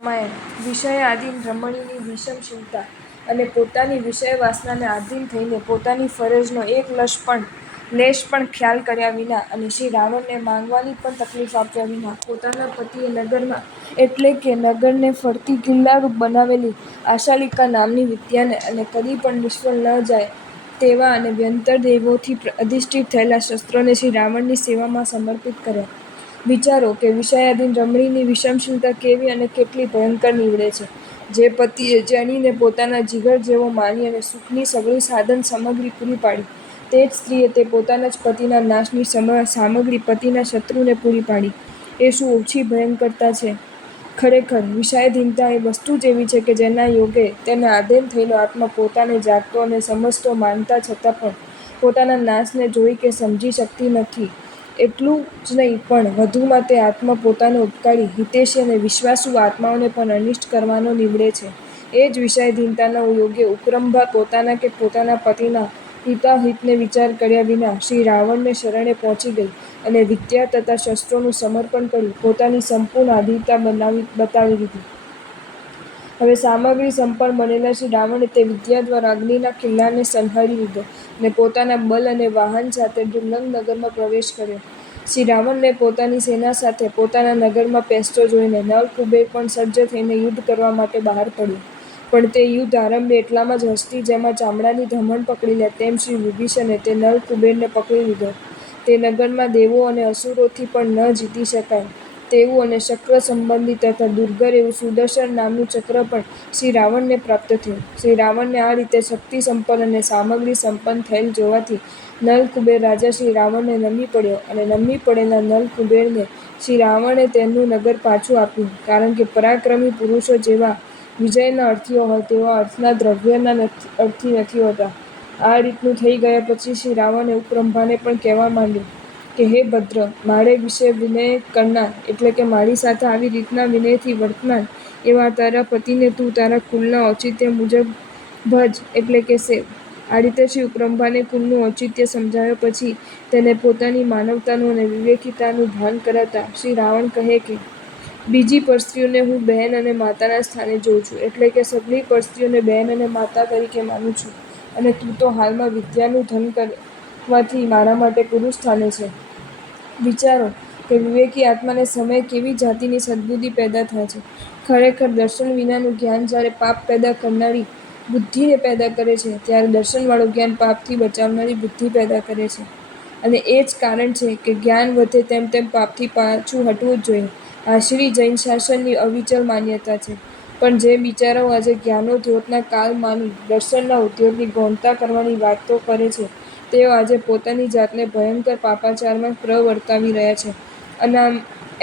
રામાયણ વિષયાધીન રમણીની વિષમશીલતા અને પોતાની વિષય વાસનાને આધીન થઈને પોતાની ફરજનો એક લેશ પણ ખ્યાલ કર્યા વિના અને શ્રી રાવણને માંગવાની પણ તકલીફ આપ્યા વિના પોતાના પતિએ નગરમાં એટલે કે નગરને ફરતી કિલ્લારૂપ બનાવેલી આશાલિકા નામની વિદ્યાને અને કદી પણ નિષ્ફળ ન જાય તેવા અને વ્યંતર દેવોથી અધિષ્ઠિત થયેલા શસ્ત્રોને શ્રી રાવણની સેવામાં સમર્પિત કર્યા. વિચારો કે વિષયાધીન રમણીની વિષમશીલતા કેવી અને કેટલી ભયંકર નીવડે છે. જે પતિએ જાણીને પોતાના જીગર જેવો માની અને સુખની સઘળી સાધન સામગ્રી પૂરી પાડી, તે જ સ્ત્રીએ તે પોતાના જ પતિના નાશની સામગ્રી પતિના શત્રુને પૂરી પાડી, એ શું ઓછી ભયંકરતા છે? ખરેખર વિષયાધીનતા એ વસ્તુ જ એવી છે કે જેના યોગે તેને આધીન થયેલો આત્મા પોતાને જાગતો અને સમજતો માનતા છતાં પણ પોતાના નાશને જોઈ કે સમજી શકતી નથી. એટલું જ નહીં પણ વધુમાં તે આત્મા પોતાને ઉપકારી, હિતૈષી અને વિશ્વાસુ આત્માઓને પણ અનિષ્ટ કરવાનો નીવડે છે. એ જ વિષયાધીનતાના યોગે ઉપરંભા પોતાના કે પોતાના પતિના હિતાહિતને વિચાર કર્યા વિના શ્રી રાવણને શરણે પહોંચી ગઈ અને વિદ્યા તથા શસ્ત્રોનું સમર્પણ કરી પોતાની સંપૂર્ણ આધીનતા બતાવી દીધી. હવે સામગ્રી સંપન્ન બનેલા શ્રી રાવણે તે વિદ્યા દ્વારા અગ્નિના કિલ્લાને સંહારી લીધો અને પોતાના બલ અને વાહન સાથે ડુલ્લન નગરમાં પ્રવેશ કર્યો. શ્રી રાવણને પોતાની સેના સાથે પોતાના નગરમાં પેસતો જોઈને નળ કુબેર પણ સજ્જ થઈને યુદ્ધ કરવા માટે બહાર પડ્યો. પણ તે યુદ્ધ આરંભે એટલામાં જ હસ્તી જેમાં ચામડાની ધમણ પકડી લે તેમ શ્રી વિભીષણે તે નળ કુબેરને પકડી લીધો. તે નગરમાં દેવો અને અસુરોથી પણ ન જીતી શકાય તેવું અને શક્ર સંબંધી તથા દુર્ધર એવું સુદર્શન નામનું ચક્ર પણ શ્રી રાવણને પ્રાપ્ત થયું. શ્રી રાવણને આ રીતે શક્તિ સંપન્ન અને સામગ્રી સંપન્ન થયેલ જોવાથી નલ કુબેર રાજા શ્રી રાવણને નમી પડ્યો અને નમી પડેલા નલ કુબેરને શ્રી રાવણે તેમનું નગર પાછું આપ્યું. કારણ કે પરાક્રમી પુરુષો જેવા વિજયના અર્થીઓ હોય તેવા અર્થના દ્રવ્યના અર્થી નથી હોતા. આ રીતનું થઈ ગયા પછી શ્રી રાવણે ઉપરંભાને પણ કહેવા માંડ્યું કે હે ભદ્ર, મારે વિશે વિનય કરનાર એટલે કે મારી સાથે આવી રીતના વિનયથી વર્તનાર એવા તારા પતિને તું તારા કુળના ઔચિત્ય મુજબ ભજ એટલે કે સેવ. આ રીતે શ્રી ઉપરંભાને કુળનું ઔચિત્ય સમજાવ્યા પછી તેને પોતાની માનવતાનું અને વિવેકિતાનું ભાન કરાવતા શ્રી રાવણ કહે કે બીજી પરસ્ત્રીઓને હું બહેન અને માતાના સ્થાને જોઉં છું એટલે કે સઘળી પરસ્ત્રીઓને બહેન અને માતા તરીકે માનું છું અને તું તો હાલમાં વિદ્યાનું ધન કરવાથી મારા માટે પુરુષ સ્થાને છે. વિચારો કે વિવેકી આત્માને સમયે કેવી જાતિની સદ્બુદ્ધિ પેદા થાય છે. ખરેખર દર્શન વિનાનું જ્ઞાન જ્યારે પાપ પેદા કરનારી બુદ્ધિને પેદા કરે છે ત્યારે દર્શનવાળું જ્ઞાન પાપથી બચાવનારી બુદ્ધિ પેદા કરે છે. અને એ જ કારણ છે કે જ્ઞાન વધે તેમ તેમ પાપથી પાછું હટવું જ જોઈએ. આ શ્રી જૈન શાસનની અવિચલ માન્યતા છે. પણ જે બિચારાઓ આજે જ્ઞાનોદ્યોતના કાળ માની દર્શનના ઉદ્યોગની ગૌણતા કરવાની વાતો કરે છે તેઓ આજે પોતાની જાતને ભયંકર પાપાચારમાં પ્રવર્તાવી રહ્યા છે. અને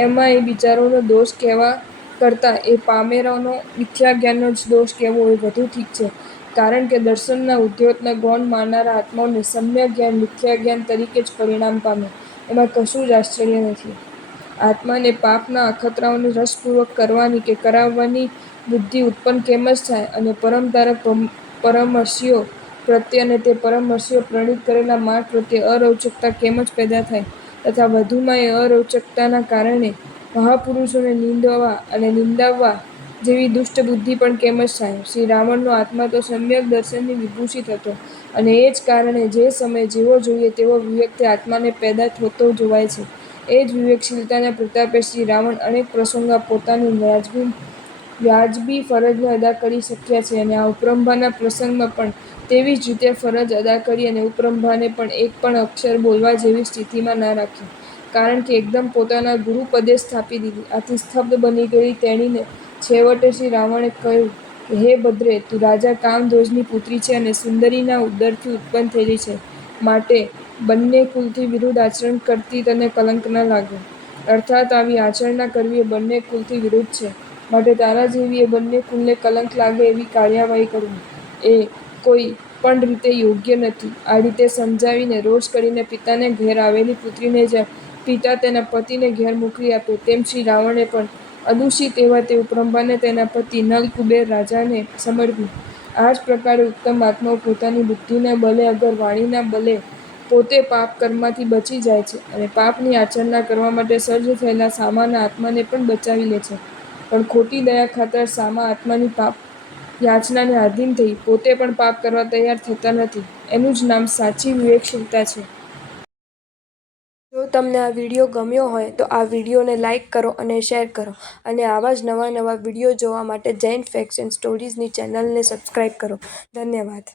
એમાં એ બિચારાઓનો દોષ કહેવા કરતાં એ પામેરોનો મિથ્યાજ્ઞાનનો જ દોષ કહેવો એ વધુ ઠીક છે. કારણ કે દર્શનના ઉદ્યોતના ગૌણ માનનારા આત્માઓને સમ્યક જ્ઞાન મિથ્યાજ્ઞાન તરીકે જ પરિણામ પામે એમાં કશું જ આશ્ચર્ય નથી. આત્માને પાપના અખતરાઓને રસપૂર્વક કરવાની કે કરાવવાની બુદ્ધિ ઉત્પન્ન કેમ જ થાય અને પરમધારક પરમર્ષિઓ પ્રત્યે અને તે પરમર્ષિઓ પ્રણીત કરેલા માર્ગ પ્રત્યે અરોચકતા કેમ જ પેદા થાય તથા વધુમાં એ અરોચકતાના કારણે મહાપુરુષોને નિંદવા અને નિંદાવવા જેવી દુષ્ટ બુદ્ધિ પણ કેમ જ થાય. શ્રી રાવણનો આત્મા તો સમ્યક દર્શનથી વિભૂષિત હતો અને એ જ કારણે જે સમયે જેવો જોઈએ તેવો વિવેક તે આત્માને પેદા થતો જોવાય છે. એ જ વિવેકશીલતાના પ્રતાપે શ્રી રાવણ અનેક પ્રસંગોમાં પોતાની વ્યાજબી ફરજને અદા કરી શક્યા છે અને આ ઉપરંભાના પ્રસંગમાં પણ તેવી જ રીતે ફરજ અદા કરી અને ઉપરંભાને પણ એક પણ અક્ષર બોલવા જેવી સ્થિતિમાં ન રાખ્યો. કારણ કે એકદમ પોતાના ગુરુપદે સ્થાપી દીધી. આથી સ્તબ્ધ બની ગયેલી તેણીને છેવટે શ્રી રાવણે કહ્યું કે હે ભદ્રે, તું રાજા કામધોજની પુત્રી છે અને સુંદરીના ઉદરથી ઉત્પન્ન થયેલી છે માટે બંને કુલથી વિરુદ્ધ આચરણ કરતી તને કલંક ન લાગે. અર્થાત આવી આચરણા કરવી એ બંને કુલથી વિરુદ્ધ છે માટે તારા જેવી એ બંને કુલને કલંક લાગે એવી કાર્યવાહી કરવી એ કોઈ પણ રીતે યોગ્ય નથી. આ રીતે સમજાવીને રોષ કરીને પિતાને ઘેર આવેલી પુત્રીને જેમ પિતા તેના પતિને ઘેર મોકલી આપે તેમ શ્રી રાવણે પણ અદૂષિત એવા તે ઉપરંભાને તેના પતિ નલ કુબેર રાજાને સમર્પ્યું. આ જ પ્રકારે ઉત્તમ આત્માઓ પોતાની બુદ્ધિના બલે અગર વાણીના બલે પોતે પાપ કર્મમાંથી બચી જાય છે અને પાપની આચરણા કરવા માટે સજ્જ થયેલા સામાન્ય આત્માને પણ બચાવી લે છે. પણ ખોટી દયા ખાતર સામા આત્માની પાપ યાચનાને આધીન થઈ પોતે પણ પાપ કરવા તૈયાર થતા નથી. એનું જ નામ સાચી વિવેકશીલતા છે. જો તમને આ વિડીયો ગમ્યો હોય તો આ વિડીયોને લાઇક કરો અને શેર કરો અને આવા જ નવા વિડીયો જોવા માટે જૈન ફેક્ટ્સ એન્ડ સ્ટોરીઝની ચેનલને સબસ્ક્રાઈબ કરો. ધન્યવાદ.